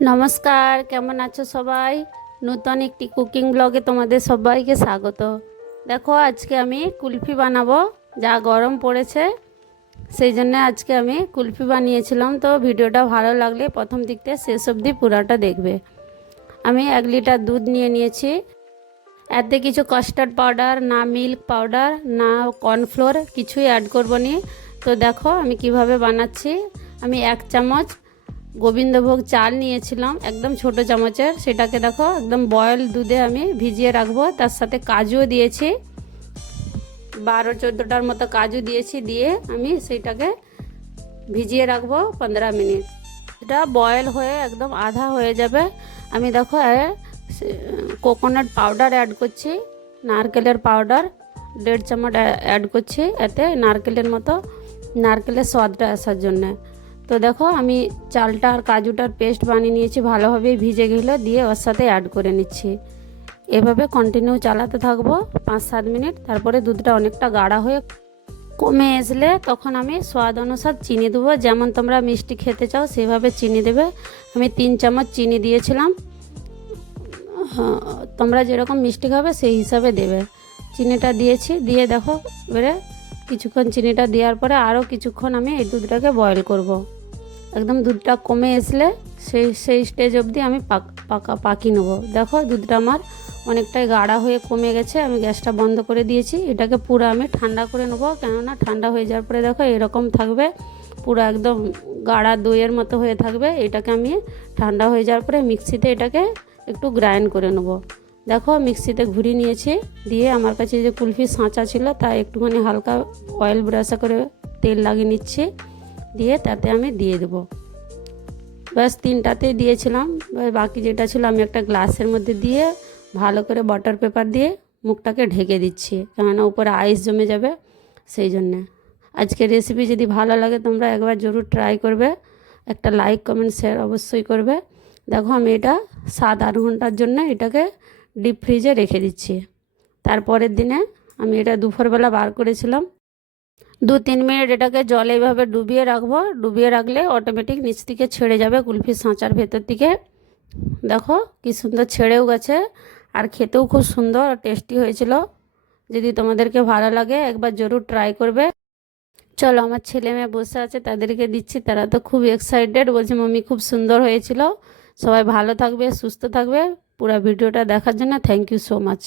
নমস্কার, কেমন আছো সবাই? নতুন একটি কুকিং ব্লগে তোমাদের সবাইকে স্বাগত। দেখো, আজকে আমি কুলফি বানাবো। যা গরম পড়েছে সেই জন্য আজকে আমি কুলফি বানিয়েছিলাম। তো ভিডিওটা ভালো লাগলে প্রথম দিক থেকে শেষ অবধি পুরাটা দেখবে। আমি 1 লিটার দুধ নিয়ে নিয়েছি। এতে কিছু কাস্টার্ড পাউডার, না মিল্ক পাউডার, না কর্নফ্লোর কিছুই অ্যাড করবো নি। তো দেখো আমি কিভাবে বানাচ্ছি। আমি 1 চামচ গোবিন্দভোগ চাল নিয়েছিলাম, একদম ছোট চামচের। সেটাকে দেখো একদম বয়েল দুধে আমি ভিজিয়ে রাখবো। তার সাথে কাজুও দিয়েছি, 12-14টার মতো কাজু দিয়েছি। দিয়ে আমি সেইটাকে ভিজিয়ে রাখবো 15 মিনিট। এটা বয়েল হয়ে একদম আধা হয়ে যাবে। আমি দেখো কোকোনাট পাউডার অ্যাড করছি, নারকেলের পাউডার 1.5 চামচ অ্যাড করছি। এতে নারকেলের স্বাদটা আসার জন্যে। তো দেখো আমি চালটা আর কাজুটার পেস্ট বানিয়ে নিয়েছি, ভালোভাবে ভিজে গেলে দিয়ে ওর সাথে অ্যাড করে নিচ্ছি। এভাবে কন্টিনিউ চালাতে থাকবো 5-7 মিনিট। তারপরে দুধটা অনেকটা গাঢ়া হয়ে কমে আসলে তখন আমি স্বাদ অনুসার চিনি দেবো। যেমন তোমরা মিষ্টি খেতে চাও সেভাবে চিনি দেবে। আমি 3 চামচ চিনি দিয়েছিলাম। তোমরা যেরকম মিষ্টি খাবে সেই হিসাবে দেবে। চিনিটা দিয়েছি, দিয়ে দেখো এবারে কিছুক্ষণ চিনিটা দেওয়ার পরে আরও কিছুক্ষণ আমি এই দুধটাকে বয়েল করব। একদম দুধটা কমে আসলে সেই স্টেজ অবধি আমি পাকি নেব। দেখো দুধটা আমার অনেকটাই গাঢ়া হয়ে কমে গেছে। আমি গ্যাসটা বন্ধ করে দিয়েছি। এটাকে পুরো আমি ঠান্ডা করে নেবো, কেননা ঠান্ডা হয়ে যাওয়ার পরে দেখো এরকম থাকবে, পুরো একদম গাঢ়া দইয়ের মতো হয়ে থাকবে। এটাকে আমি ঠান্ডা হয়ে যাওয়ার পরে মিক্সিতে এটাকে একটু গ্রাইন্ড করে নেব। দেখো মিক্সিতে ঘুরিয়ে নিয়েছি। দিয়ে আমার কাছে যে কুলফি সাঁচা ছিল তা একটুখানি হালকা অয়েল ব্রাশা করে তেল লাগিয়ে নিচ্ছি। দিয়ে তাতে আমি দিয়ে দেবো। ব্যাস 3টাতেই দিয়েছিলাম। বাকি যেটা ছিল আমি একটা গ্লাসের মধ্যে দিয়ে ভালো করে বাটার পেপার দিয়ে মুখটাকে ঢেকে দিচ্ছি, কেননা উপরে আইস জমে যাবে সেই জন্যে। আজকের রেসিপি যদি ভালো লাগে তোমরা একবার জরুর ট্রাই করবে। একটা লাইক কমেন্ট শেয়ার অবশ্যই করবে। দেখো আমি এটা 7-8 ঘন্টার জন্য এটাকে ডিপ ফ্রিজে রেখে দিচ্ছি। তারপরের দিনে আমি এটা দুপুরবেলা বার করেছিলাম। 2-3 মিনিট এটাকে জলে এইভাবে ডুবিয়ে রাখবো। ডুবিয়ে রাখলে অটোমেটিক নিচ থেকে ছেড়ে যাবে কুলফি সাঁচার ভেতর থেকে। দেখো কি সুন্দর ছেড়েও গেছে, আর খেতেও খুব সুন্দর আর টেস্টি হয়েছিল। যদি তোমাদেরকে ভালো লাগে একবার জরুর ট্রাই করবে। চলো, আমার ছেলে মেয়ে বসে আছে, তাদেরকে দিচ্ছি। তারা তো খুব এক্সাইটেড, বলছে মাম্মি খুব সুন্দর হয়েছিল। সবাই ভালো থাকবে, সুস্থ থাকবে। পুরো ভিডিওটা দেখার জন্য থ্যাংক ইউ সো মাচ।